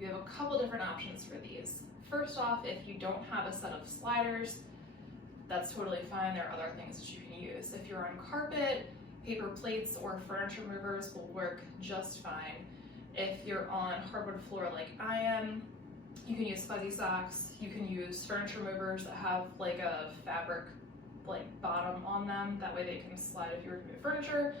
you have a couple different options for these. First off, if you don't have a set of sliders, that's totally fine. There are other things that you can use. If you're on carpet, paper plates or furniture movers will work just fine. If you're on hardwood floor like I am, you can use fuzzy socks. You can use furniture movers that have like a fabric bottom on them. That way they can slide if you were to move furniture.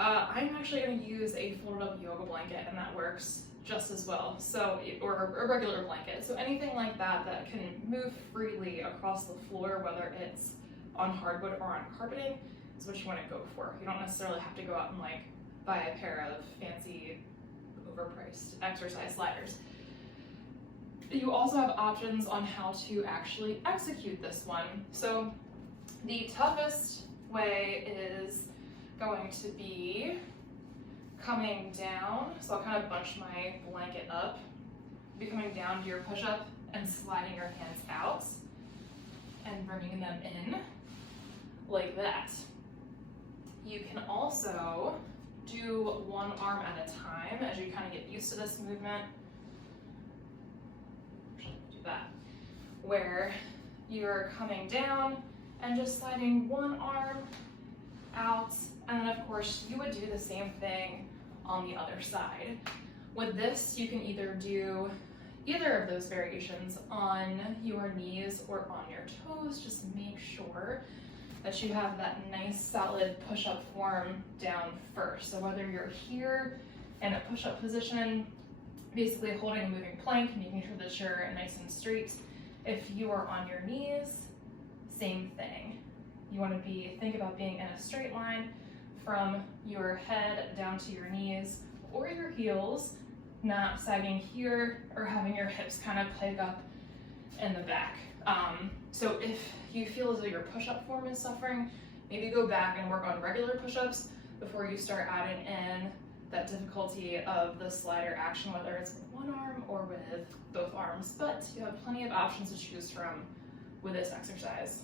I'm actually going to use a folded up yoga blanket, and that works just as well. So, or a regular blanket. So anything like that that can move freely across the floor, whether it's on hardwood or on carpeting, is what you want to go for. You don't necessarily have to go out and like buy a pair of fancy, overpriced exercise sliders. You also have options on how to actually execute this one. So the toughest way is going to be coming down. So I'll kind of bunch my blanket up, be coming down to your push-up and sliding your hands out and bringing them in like that. You can also do one arm at a time as you kind of get used to this movement. Do that, where you're coming down and just sliding one arm out, and then of course you would do the same thing on the other side. With this, you can either do either of those variations on your knees or on your toes. Just make sure that you have that nice solid push-up form down first. So whether you're here in a push-up position, basically holding a moving plank, making sure that you're nice and straight. If you are on your knees, same thing. You want to think about being in a straight line from your head down to your knees or your heels, not sagging here or having your hips kind of peg up in the back. So if you feel as though your push-up form is suffering, maybe go back and work on regular push-ups before you start adding in that difficulty of the slider action, whether it's with one arm or with both arms. But you have plenty of options to choose from with this exercise.